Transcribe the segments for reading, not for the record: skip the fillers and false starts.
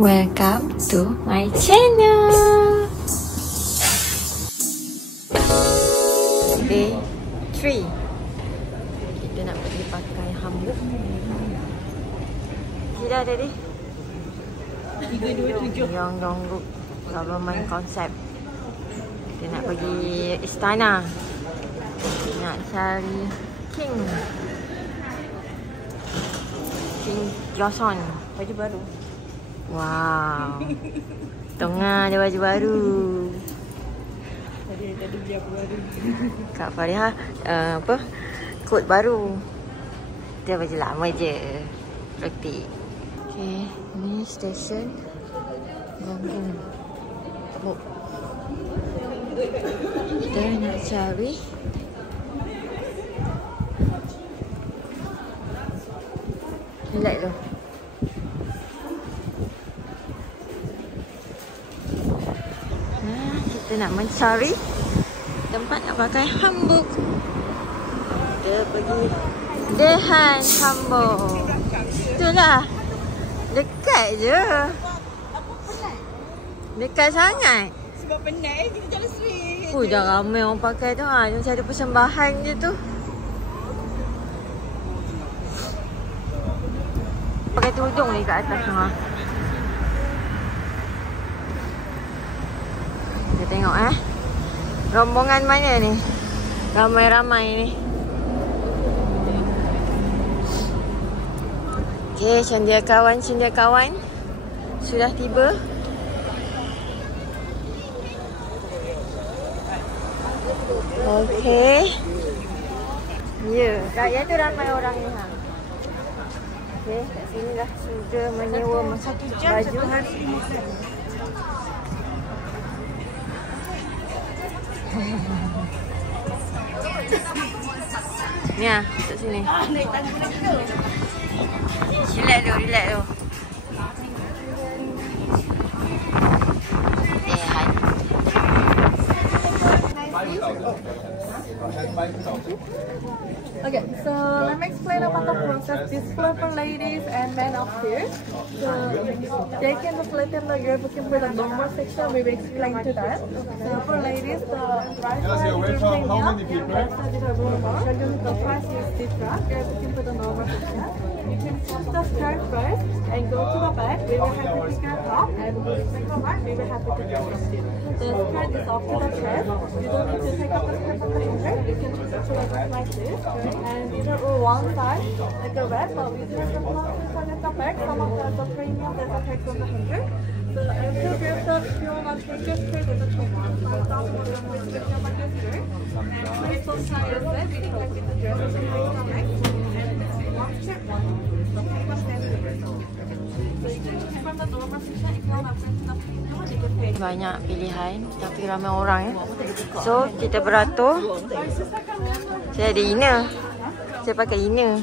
Welcome to my channel. Day 3. Kita nak pergi pakai hanbok. Tidak ada ni. 327 Yongguk government concept. Kita nak pergi istana. Nak cari King Joseon. Baju baru. Wow. Tengah ada baju baru. Tadi beli apa baru. Kak Fariha kot baru. Dia baju lama je. Praktik. Okay, ni stesen Gonggung. Kita nak cari relax tu. Kita nak mencari tempat nak pakai hanbok. Kita pergi Dehan Hanbok. Itulah. Dekat je. Dekat sangat. Sebab penat kita jalan straight. Dah ramai orang pakai tu. Macam ada persembahan je tu. Pakai tudung ni kat atas tu. Kita tengok rombongan mana ni? Ramai-ramai ni. Okey, cendekiawan sudah tiba. Okey. Ya, kat tu ramai orang ni. Okey, kat sini dah sudah menyewa baju. Ni kat sini. Naik tangga tu. Relax tu. Okay, so let me explain about the process. This floor for ladies and men up here. So they can just let them know you're booking for the normal section. We will explain to that. So for ladies, the right side is premium, left side is a normal. The price is different. You're booking for the normal section. You can choose the skirt first and go to the back. We will have the skirt up and go to the right. We will have the skirt up. The skirt is up to the chest. You don't need to take up the skirt from the hanger. You can choose it to like this. And these are all one side, like the red, but we do have the pockets on the back. Some of them are the premium that are taken from the hanger. So after we have the pure one hanger skirt, there's a 25,000 with the pure one skirt. And it's so tight as that, we can like with the dress and the neck. And one skirt, one the paper standard. So you can choose from the normal section. If you want to print the premium, you can pay. Banyak pilihan tapi ramai orang So kita beratur. Saya ada inner. Saya pakai inner.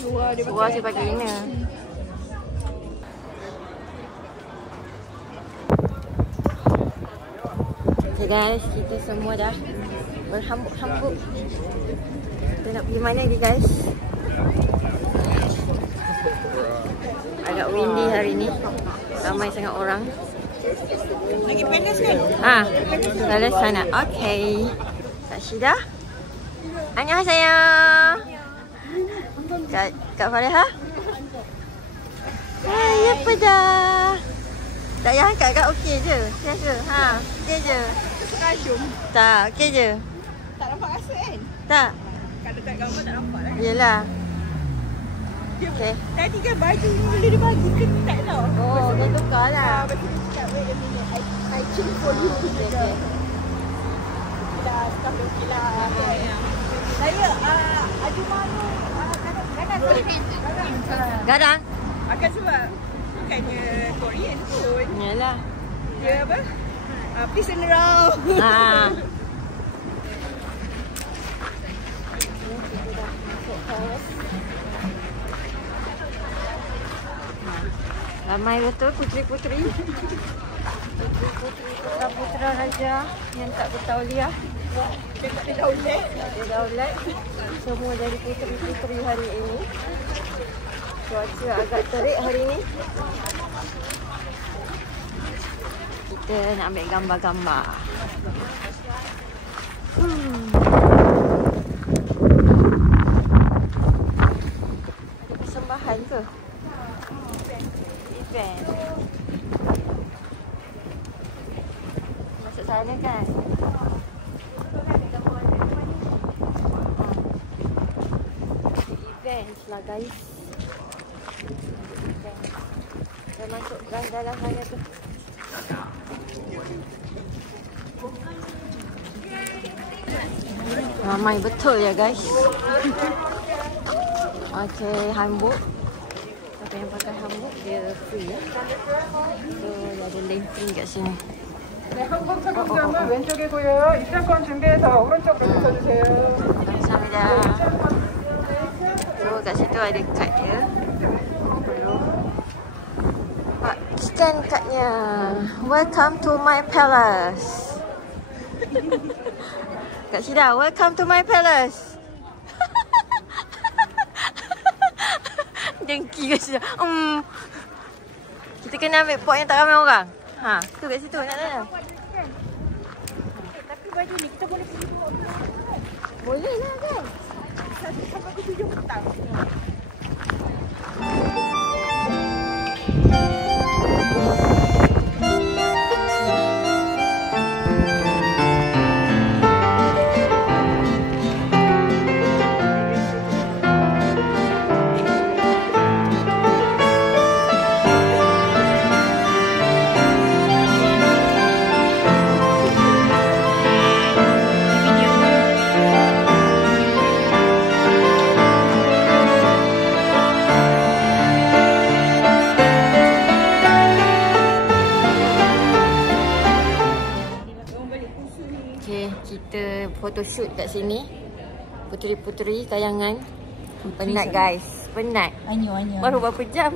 Seluar saya pakai inner. Okay guys, kita semua dah berhambuk-hambuk. Kita nak pergi mana lagi guys? Agak windy hari ni. Ramai sangat orang. Lagi panas kan? Dari sana. Okay. Kak Syida. Annyeonghaseyo. Kak Fariha. Apa dah? Tak payah angkat Kak, okey je. Biasa. Okey je. Tak, okey je. Tak nampak rasa kan? Tak. Kalau tak gambar tak nampak lah. Yelah. Okay. Tadi kan baju ni boleh dia bagi ketat tau. Oh, dia tukar lah. Lepas tu dia cakap, wait a minute, I change for you. Okay. Dah, sekarang okey lah. Saya, ada malu, kadang-kadang. Gadang. Akan sebab, bukannya Korean pun. Yelah. Dia apa? Please turn around. Ramai betul puteri-puteri. Puteri-puteri putra-putra raja yang tak bertauliah. Dia daulat. Semua jadi puteri-puteri hari ini. Cuaca agak terik hari ini. Kita nak ambil gambar-gambar. Ada persembahan ke? Event. Masuk sana kan? Event lah guys. Dah masuk dalam sana tu. Ramai betul ya guys. Okay, hanbok. Siapa yang pakai hanbok dia free ya. So ada lane free kat sini. 네, 한국 착용자는 왼쪽이고요. 입장권 준비해서 오른쪽 가주세요. 감사합니다. So kat situ ada kad dia. Perlu scan kadnya. Welcome to my palace. Kak Syida, welcome to my palace. Dengki Kak Syida. Kita kena ambil pot yang tak ramai orang. Ha, tu kat situ nak tak? Tapi baju ni kita boleh pergi dulu. Boleh lah kan? Sampai ke 7 petang. Kita photoshoot kat sini. Puteri-puteri kayangan. Penat guys. Penat. Anyo. Baru berapa jam?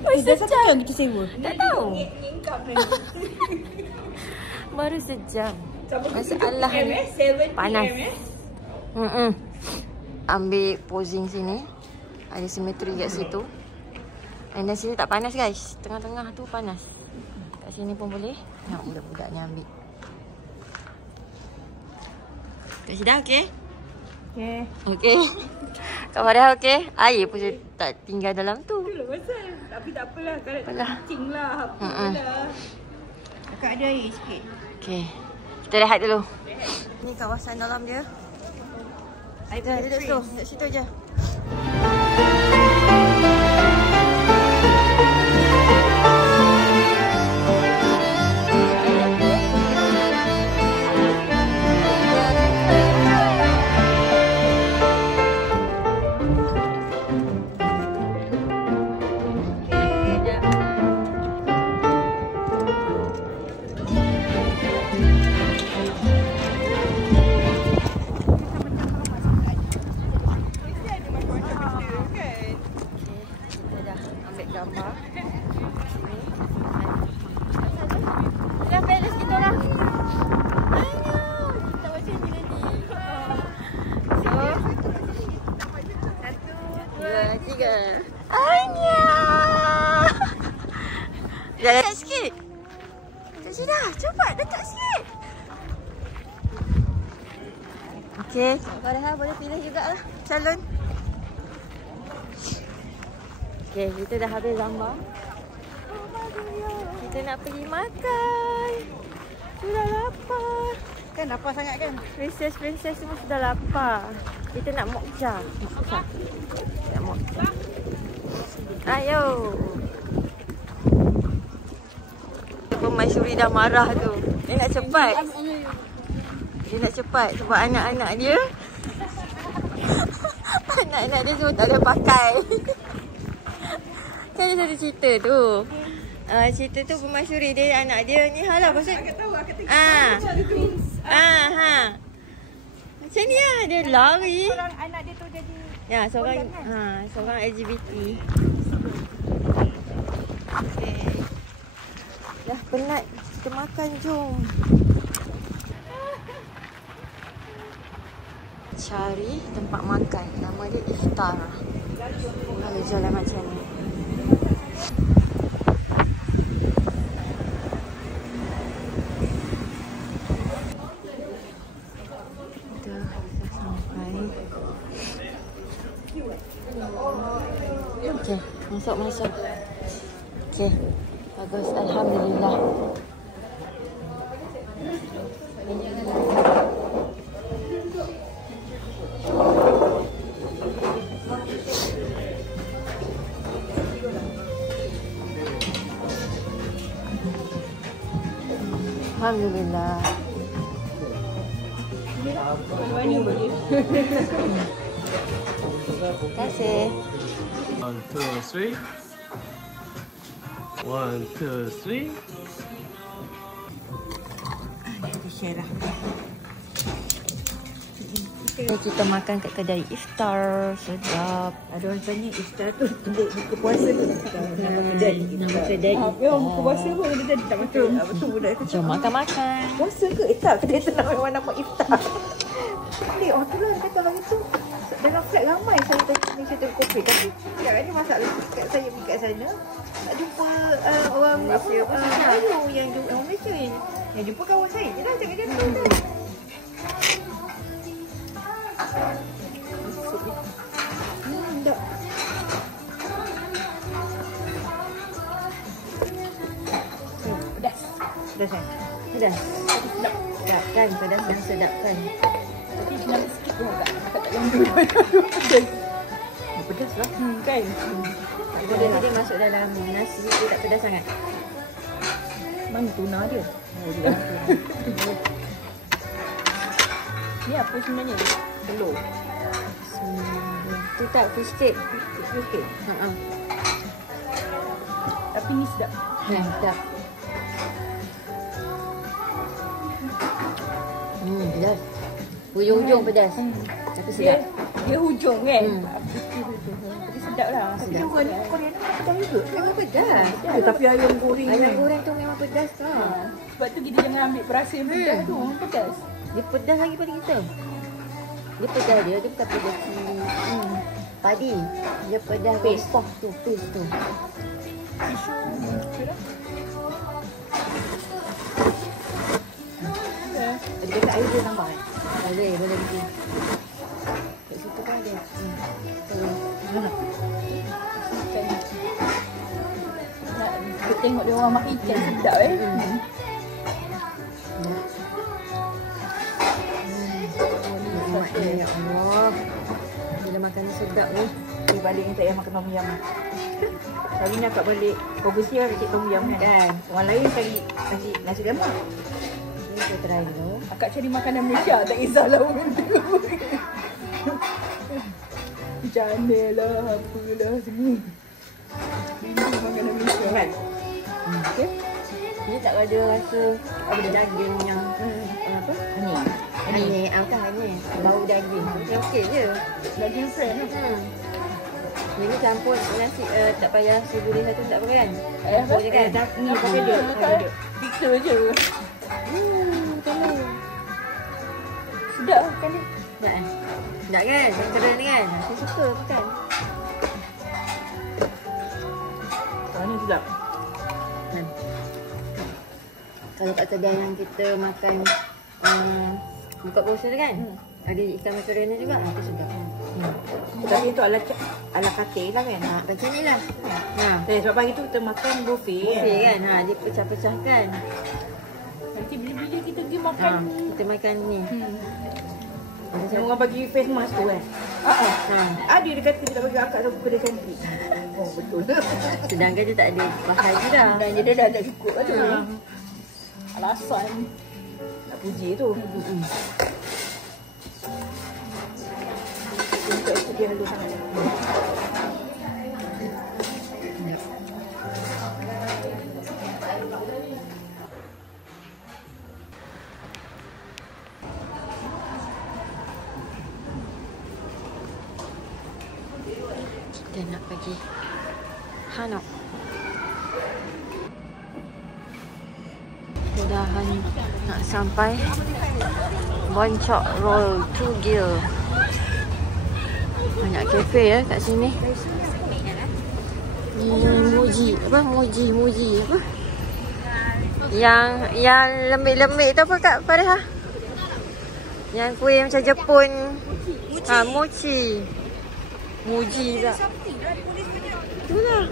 Baru Dah sejam. satu jam kita sewa. Tak tahu. Baru sejam. Masalah ni panas. Ambil posing sini. Ada simetri kat situ. Dan sini tak panas guys. Tengah-tengah tu panas. Kat sini pun boleh. Nak budak-budak ni ambil. Kak Syida okey? Okay. Okey. Kak Farah okey? Air pun tak tinggal dalam tu. Itulah pasal. Tapi tak apalah. Kalau kucing lah. Apa lah. Kakak ada air sikit. Okey. Kita rehat dulu. Ni kawasan dalam dia. Kita duduk tu. Duduk situ je. Gambar. Dah balance kita orang. Aduh, tak macam ni nanti. So, 1, 2, 3. Anya. Dekat sikit. Kak Syida, cepat dekat sikit. Okey, Farah boleh pilih jugalah calon. Okay, kita dah habis gambar. Kita nak pergi makan. Sudah lapar. Kan lapar sangat kan? Princess semua sudah lapar. Kita nak mokca. Nak mokca. Ayo. Pemaisuri dah marah tu. Dia nak cepat. Dia nak cepat sebab anak-anak dia. Anak-anak dia semua tak boleh pakai. Kan ada satu cerita tu. Cerita tu pemaisuri dia, anak dia ni halah pasal. Macam ni lah, dia lari. Seorang anak dia tu jadi seorang LGBT. Okay. Dah penat, kita makan jom. Cari tempat makan, nama dia Iftar. Kalau jalan macam ni. Okay, masuk. Okay, bagus. Alhamdulillah. Alhamdulillah. Terima kasih. 1, 2, 3. 1, 2, 3. Kita share lah. Kita makan kat kedai iftar. Sedap. Ada orang tanya iftar tu untuk buka puasa ke iftar? Nama kedai. Nama kedai Memang buka puasa pun dia tak betul. Betul budak tu. Jom makan-makan. Puasa ke? Tak, kedai tu memang nama iftar. Orang tu lah kata hari tu dalam flat ramai saya tanya Malaysia Telekopi. Tapi sekarang ni masalah kat saya pergi kat sana tak jumpa orang Malaysia. Yang jumpa orang Malaysia yang jumpa kawan saya je lah cakap dia tu. Tak. Pedas. Pedas kan? Pedas. Sedap kan? Pedas dan sedap kan? Tapi kena sikit je agak tak lembut. Pedas. Pedas lah. Kan? Bila dia masuk dalam nasi dia tak pedas sangat. Mana tuna dia? Ni apa sebenarnya? Telur. Tu tak fish cake. Fish cake. Tapi ni sedap. Sedap. Pedas. Hujung-hujung pedas. Tapi sedap. Dia hujung kan? Tapi sedap lah. Tapi jumpa ni Korean pedas juga. Memang pedas. Tapi ayam goreng Ayam goreng tu memang pedas tau. Sebab tu kita jangan ambil perasa yang pedas tu. Pedas. Dia pedas lagi pada kita. Dia pedas dia bukan pedas padi. Dia pedas rempah tu, paste tu. Dekat air dia tambah kan? Boleh pergi. Kat situ kan ada. Kita tengok dia orang makan ikan sedap Ya Allah. Bila makan ni sedap ni. Dia balik ni tak payah makan tom yum. Hari ni akak balik overseas lah cari tom yum kan. Orang lain cari nasi lemak. Ni saya try dulu. Akak cari makanan Malaysia tak kisahlah orang tu. Macam lah, apalah semua. Ini makanan Malaysia kan. Okay. Ni tak ada rasa ada daging yang apa? Ini kan ni. Bau daging. Macam okey je. Daging fresh lah. Ini campur nasi tak payah sibuli satu tak pakai kan? Apa je kan? Ni pakai dia. Pizza je. Tolong. Sedap kan ni. Tak kan? Tak kan? Keren ni kan? Saya suka makan. Ni sedap. Kalau kat kedai yang kita makan buka puasa tu kan? Ada ikan makaroni juga. Itu sedap. Tapi itu ala kate lah kan. Macam ni lah. Sebab pagi tu kita makan buffet Buffet kan? Dia pecah-pecahkan. Nanti bila-bila kita pergi makan Kita makan ni. Macam orang bagi face mask tu kan. Ada dia kata dia tak bagi akak satu kedai cantik. Oh betul. Sedangkan dia tak ada bahaya dah. Dan dia dah ada cukup lah tu. Alasan nak puji tu. Untuk dia halus sangat. Kita nak pergi Hanok. Mudahan nak sampai Boncok Roll 2 Gear. Banyak kafe ya kat sini. Muji apa? Muji apa? Yang lembik-lembik tu apa Kak Farah? Yang kuih macam Jepun. Mochi. Muji tak? Itulah.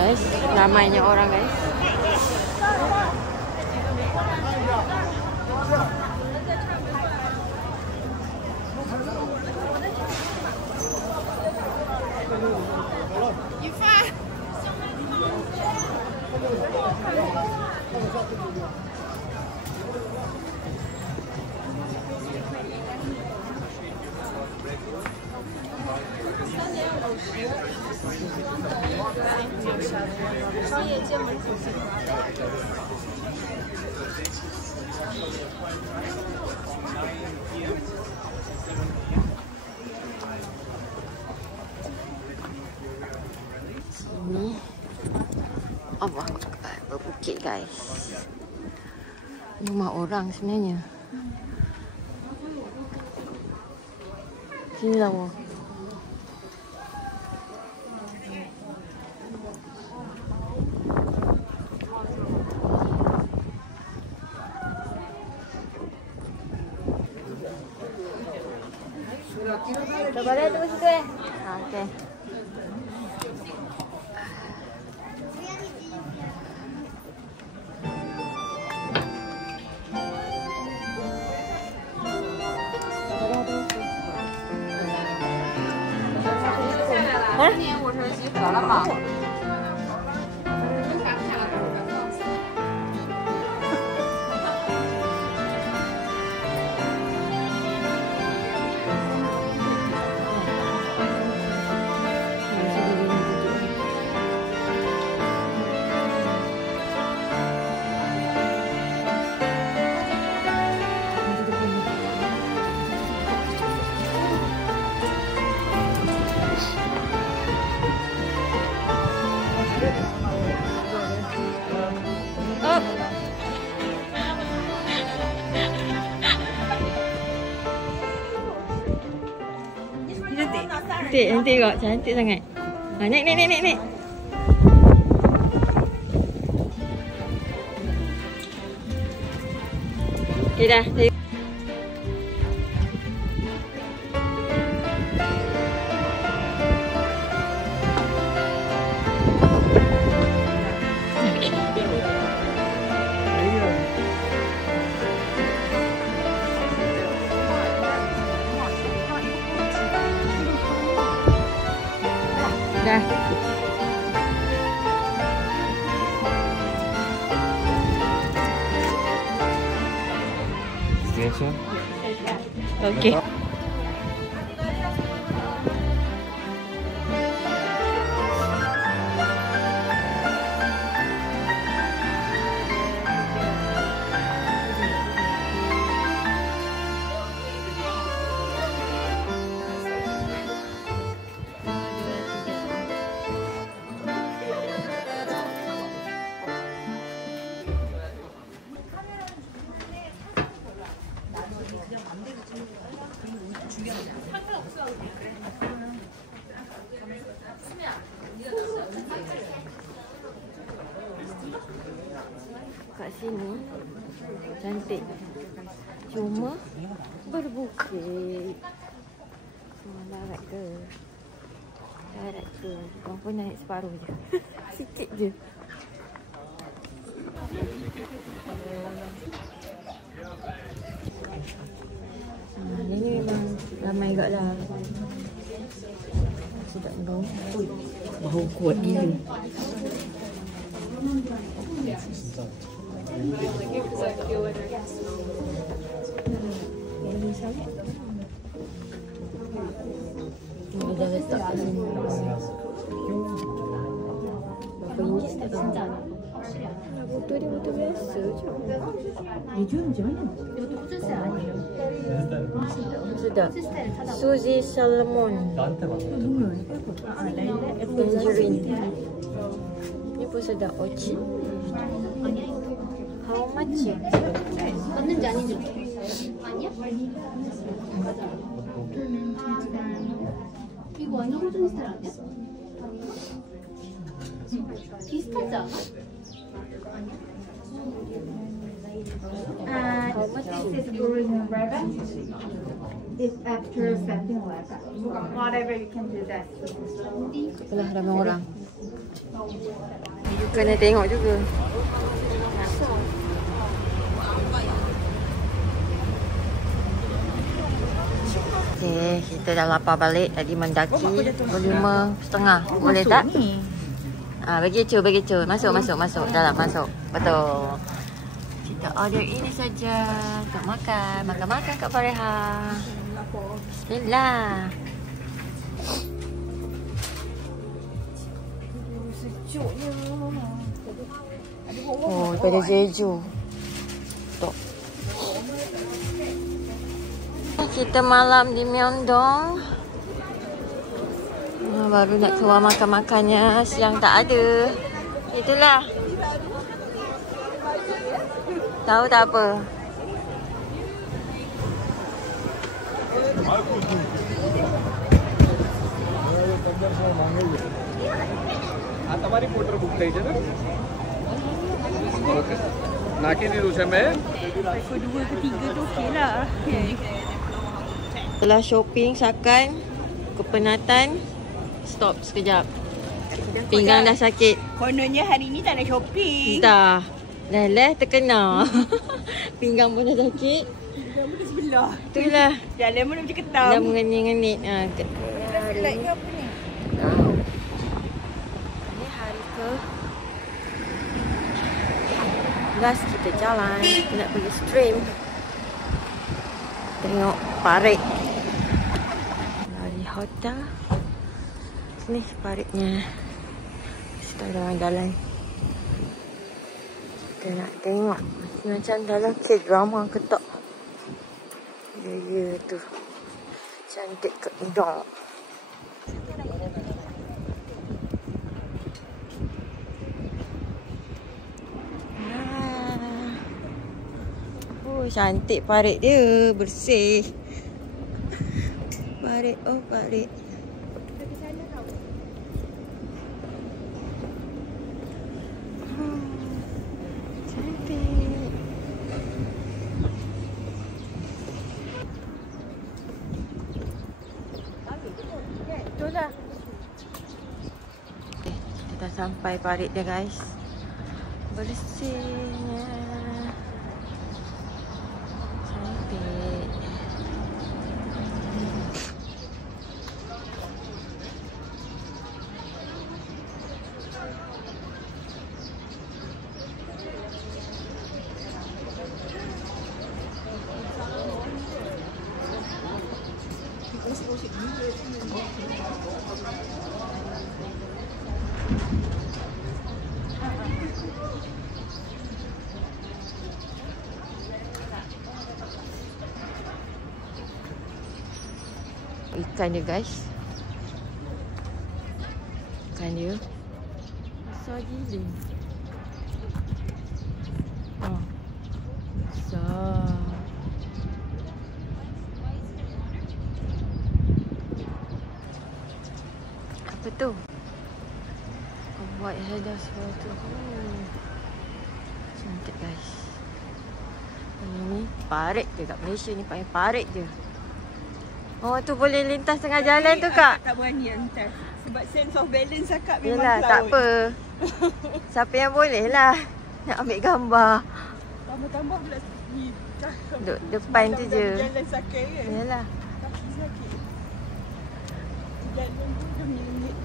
Guys, ramainya orang guys. Sini Allah berbukit guys. Rumah orang sebenarnya. Sini lah. Boleh tunggu situ okey. Hah? Cantik kok, cantik sangat. Naik. Okey dah. Dah. Signature. Okey. Kat sini cantik, cuma berbukit. Larat ke? Larat ke? Kau pun naik separuh je. Sikit je. Ini memang ramai kat lah. Sedap bau. Bau kuat gila. Ini dah letak kat sini. Berapa incis tak tahu. Betul dia betul biasa je. Dia jual macam mana? Sedap. Suzy Salmon. Tangerine. Ni pun sedap. Orchid. How much? 맞는지 아닌지 아니야? 이거 완전 호주니 스타일 아니야? 비슷하지 않아? This is tourism rabbit. It's after 7-Eleven. Whatever you can do that. Itulah ramai orang. Kena tengok juga. Okay, kita dah lapar balik. Tadi mendaki 5.5. Boleh tak? Bagi cu. Masuk. Dalam masuk. Betul. Kita order ini saja untuk makan. Makan Kak Fareha. Bismillah. Sejuknya. Oh, daripada Jeju. Tok. Kita malam di Myeongdong. Baru nak keluar makan-makannya. Siang tak ada. Itulah. Tahu tak apa. તમારી photo book થઈ છે ને ઓકે નાખી દીધું છે મેં Kedua, ketiga tu okey lah. Setelah shopping, sakan, kepenatan, stop sekejap. Pinggang dah sakit. Kononnya hari ni tak ada shopping. Dah. Dah terkena. Pinggang pun dah sakit. Bismillah. Itulah. Jalan pun macam ketam. Dah mengenit-ngenit. Like ke apa ni? Ini hari ke last kita jalan. Kita nak pergi stream. Tengok parit. Dari hotel. Sini paritnya. Kita ada orang dalam. Kita nak tengok macam dalam K-drama ke tak. Ya tu. Cantik ke hidung. Oh, cantik parit dia. Bersih. Parit. Oh, parit. Cantik. Itulah. Kita dah sampai parit dia, guys. Bersihnya. Cantik. Ikan dia, guys. Ikan dia besar gila. Oh, besar. Apa tu? White header semua tu. Cantik, guys. Ini parit je kat Malaysia ni, paling parit je. Oh, tu boleh lintas tengah jalan tu, Kak? Tak berani hantar. Sebab sense of balance akak memang Yelah, tak apa. Siapa yang boleh lah nak ambil gambar. Tambah-tambah pula ni. Duduk depan tu je. Jalan sakit kan? Yelah. Kaki sakit. Jalan pun dah menyengit.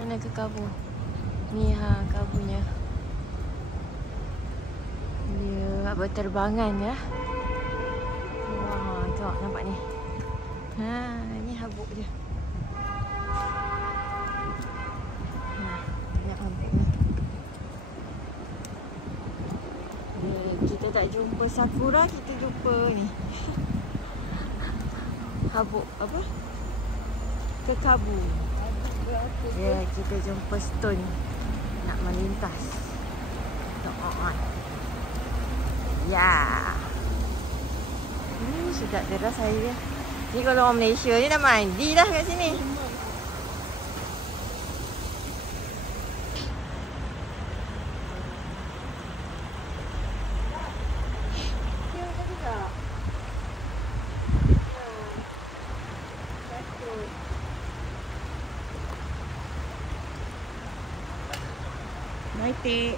Mana ke kabur? Ni kaburnya. Dia berterbangan ya. Wah, tengok nampak ni. Ni habuk dia. Banyak habuknya. Kita tak jumpa sakura, kita jumpa ni. habuk apa? Kekabu. Ya, kita jumpa stone nak melintas. Tengok. Ya. Sedap deras air dia. Ni kalau orang Malaysia ni dah mandi dah kat sini. Maitik.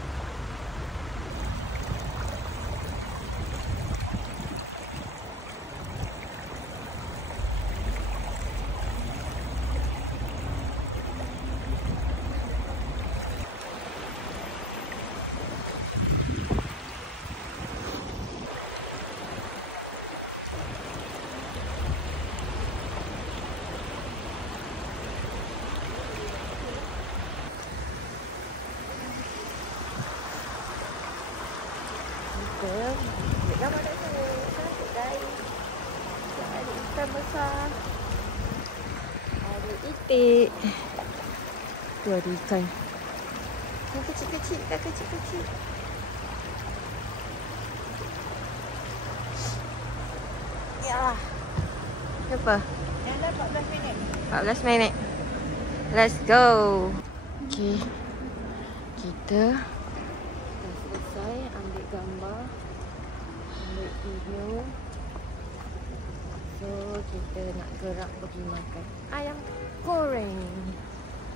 Ambil gambar kat sana. Cantik guys. Ada ikan besar. Ada itik. Tu ada ikan. Yang kecil-kecil. Ikan kecil-kecil. Ya. Berapa? Yang dah 14 minit. 14 minit. Let's go. Okay. Kita dah selesai ambil gambar, ambil video. So kita nak gerak pergi makan ayam goreng.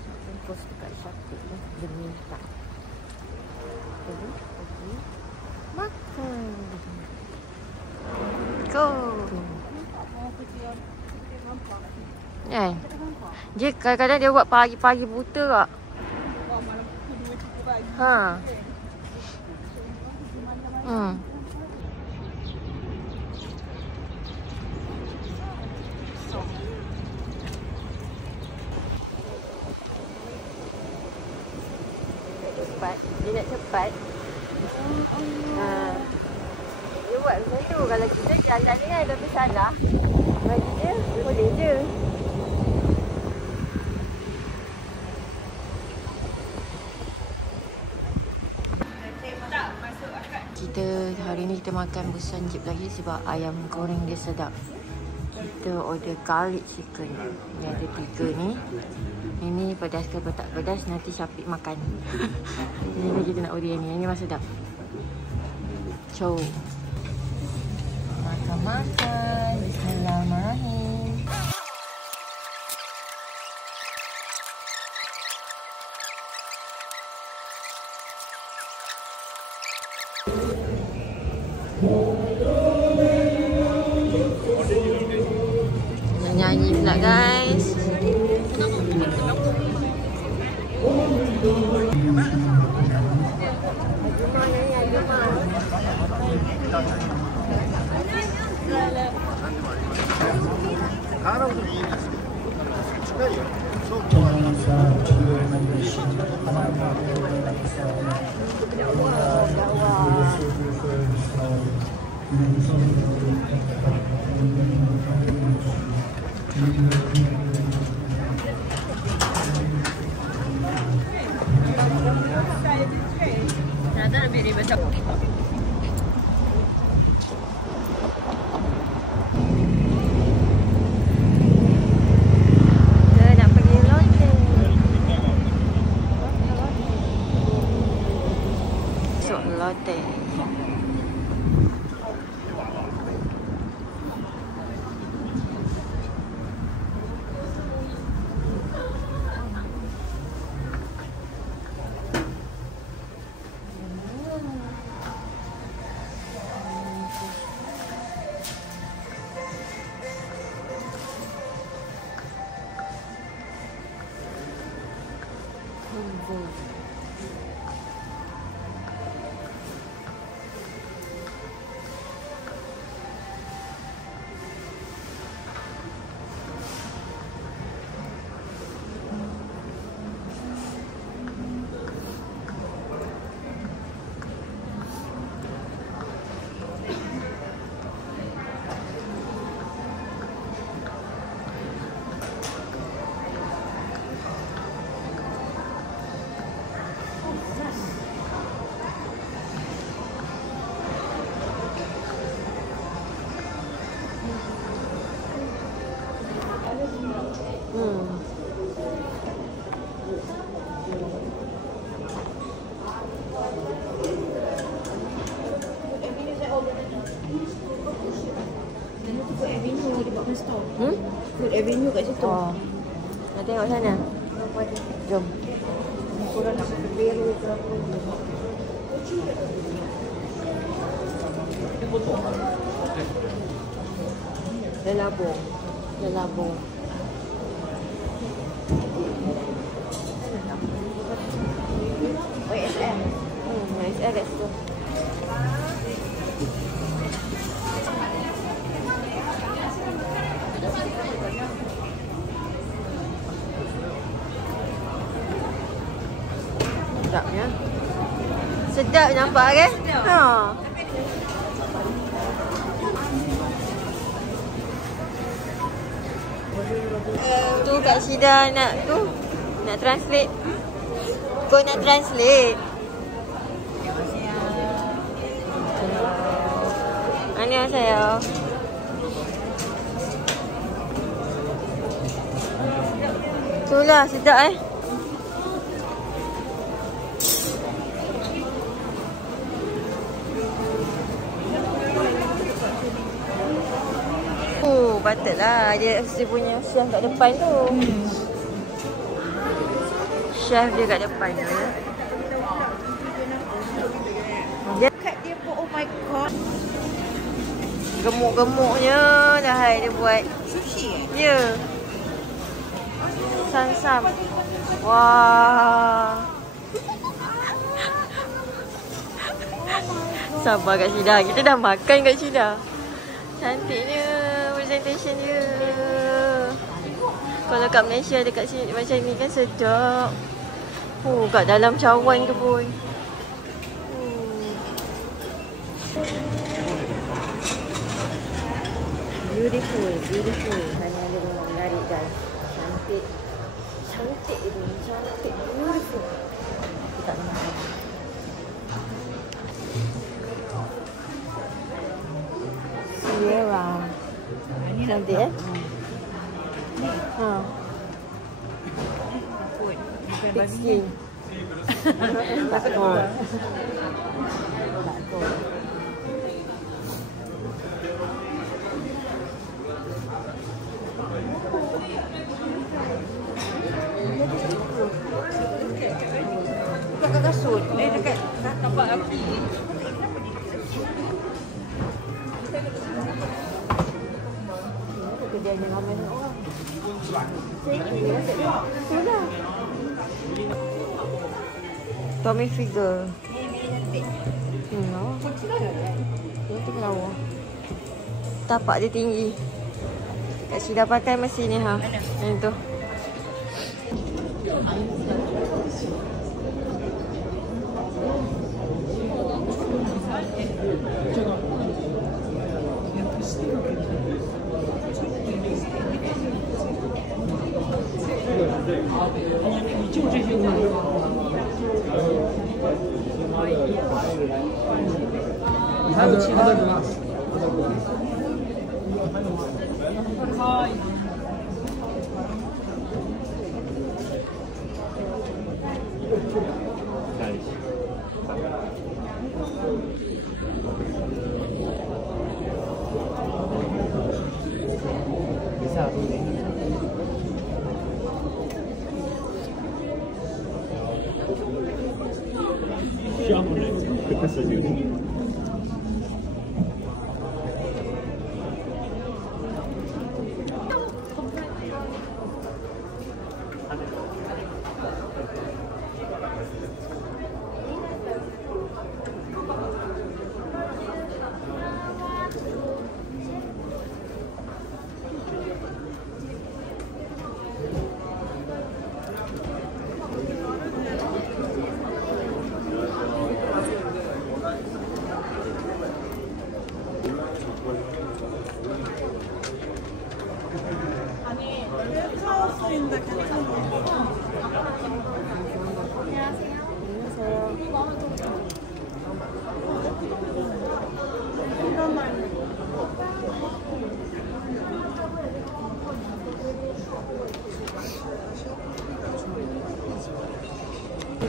Nak post dekat Syafiq ni. Dia minta. Jadi pergi makan. Go. Kan? Dia kadang-kadang dia buat pagi-pagi buta kak. Ha. Cepat. Dia nak cepat. Dia buat macam tu. Kalau kita jalan ni kan lebih salah. Bagi dia boleh je. Kita hari ni kita makan busan jeep lagi sebab ayam goreng dia sedap. Kita order garlic chicken. Ni ada 3 ni. Ini pedas ke tak pedas nanti Syafiq makan. Jadi kita nak order yang ni. Yang ni memang sedap. So makan-makan. Bismillahirrahmanirrahim. Nyanyi pula guys. Ternyata lebih ribet. Lotte. Food Avenue kat situ. Oh. Nak tengok sana. Jom. Korang nak makan beru ke apa? Lelabung. Lelabung. YSM. YSM kat situ. Sedapnya. Sedap nampak kan? Ha. Tu Kak Syida nak translate. Kau nak translate. Annyeonghaseyo. Itulah sedap patutlah dia punya chef kat depan tu. Chef dia kat depan tu. Dia Kat dia pun, oh my god. gemuk-gemuknya dah hai dia buat. Sushi Ya. Sam-sam. Wah. Sabar Kak Syida. Kita dah makan Kak Syida. Cantiknya presentation dia. Kalau kat Malaysia dekat sini macam ni kan sedap. Kat dalam cawan tu pun. Beautiful, beautiful. Hanya ada rumah menarik guys. Cantik. Cantik itu, cantik. Beautiful. Kita tak nak makan. Sierra. Cantik Ha. Thick skin. Tak kot. Tak kot. Dekat kasut. Dekat tempat api. Kerjaan yang ramai orang. Itulah. Tommy Figure. Dia tu lawa. Tapak dia tinggi. Kak Syida pakai mesin ni ha. Yang tu.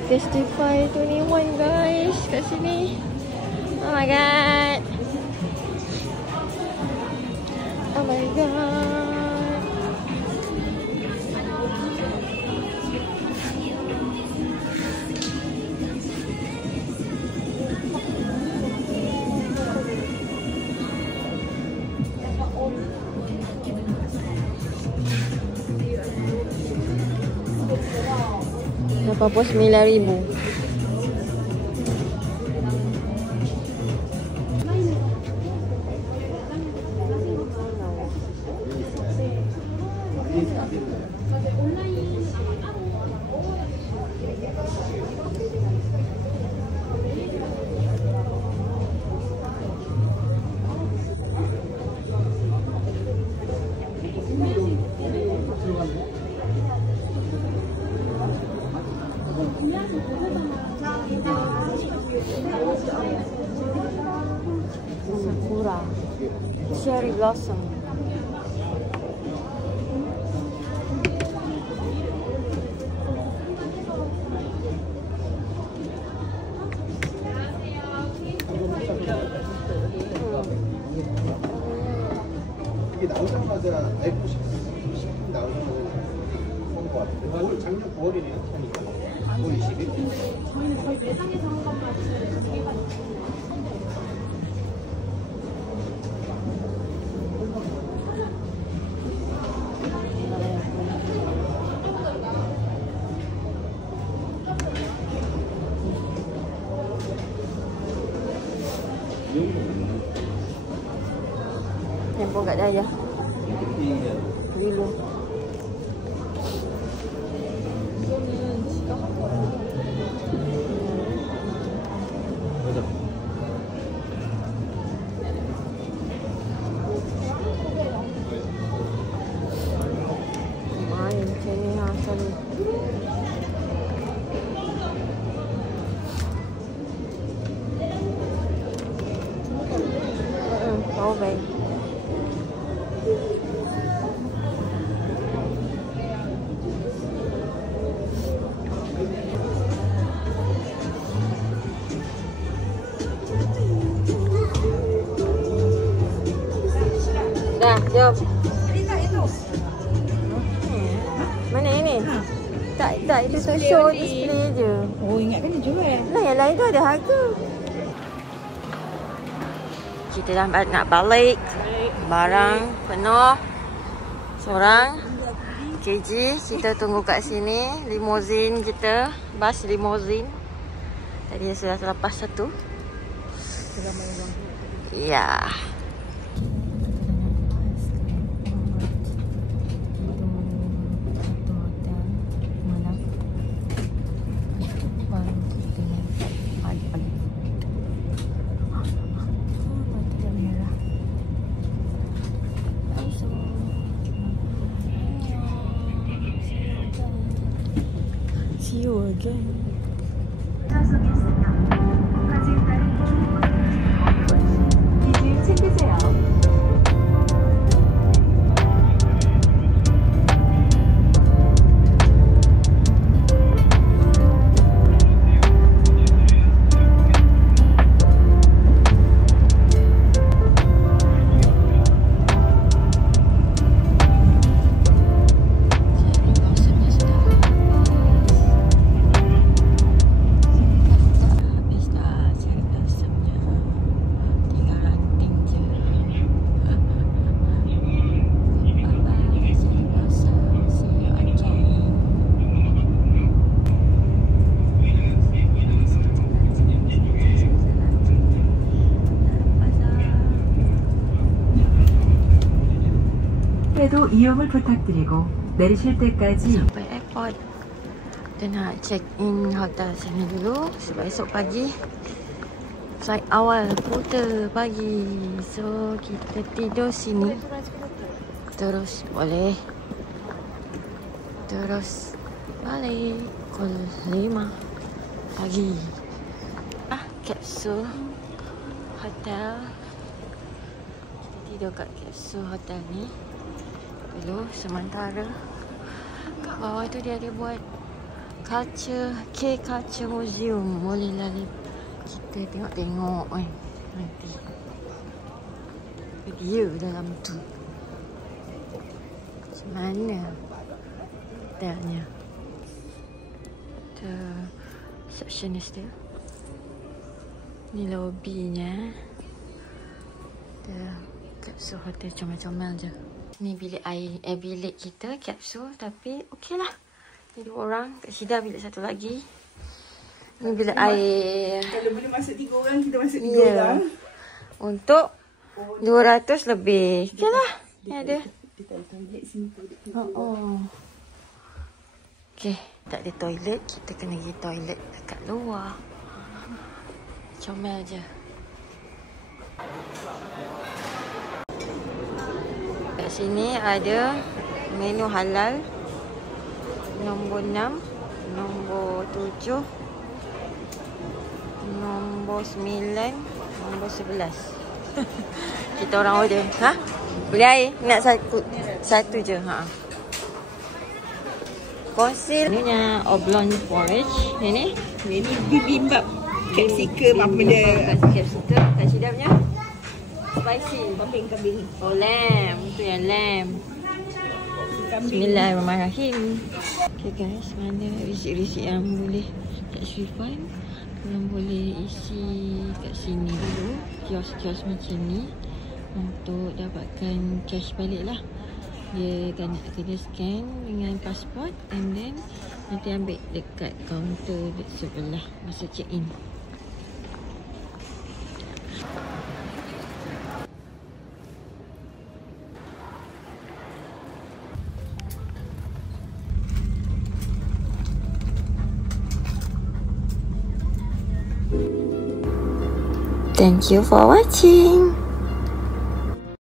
Testify 21 guys kat sini. Oh my god. Oh my god. Apa-apa 9,000. Sakura, cherry blossom. 이게 나오자마자 F10 나오자마자 온것 같아요. 올 작년 9월이네요. 9월 20일. Handphone kat dia aja. Dulu. Main sini asal. Tahu baik. Dah, jom. Mana ini? Tak, itu saya show display je. Oh, ingatkan dia jual. Lah, yang lain tu ada harga. Kita dah nak balik. Barang penuh. Seorang KG. Kita tunggu kat sini. Limousine kita. Bas limousine. Tadi sudah terlepas satu. Ya. See you again. 도 이용을 부탁드리고 내리실 때까지 Sampai airport. Kita nak check in hotel sini dulu sebab esok pagi flight awal pukul pagi. So kita tidur sini. Terus boleh terus balik pukul 5 pagi. Kapsul hotel. Kita tidur kat kapsul hotel ni dulu sementara. Kat bawah tu dia ada buat Culture, K-Culture Museum. Bolehlah kita tengok-tengok nanti. Dia dalam tu. Macam mana hotelnya? The receptionist dia. Ni lobbynya. The kapsul hotel comel-comel je. Ni bilik air, bilik kita kapsul, tapi okey lah. Ni 2 orang, Kak Syida bilik 1 lagi. Ni bilik air. Kalau boleh masuk 3 orang, kita masuk 3 orang. Untuk 200 lebih. Okey lah. Ni ada. Toilet sini. Okey, tak ada toilet. Kita kena pergi toilet dekat luar. Comel je. Kat sini ada menu halal. Nombor 6, nombor 7, nombor 9, nombor 11. Kita orang order. Ha? Beli air? Nak satu je. Ha. Konsil. Ini oblong porridge. Ini bibimbap capsicum apa benda. Capsicum. Kak Syida punya spicy. Kambing. Oh, lamb. Itu yang lamb. Bismillahirrahmanirrahim. Okay guys, mana risik-risik yang boleh tax refund? Korang boleh isi kat sini dulu, kios-kios macam ni, untuk dapatkan cash balik lah. Dia kena scan dengan pasport, and then nanti ambil dekat kaunter sebelah masa check in. Thank you for watching.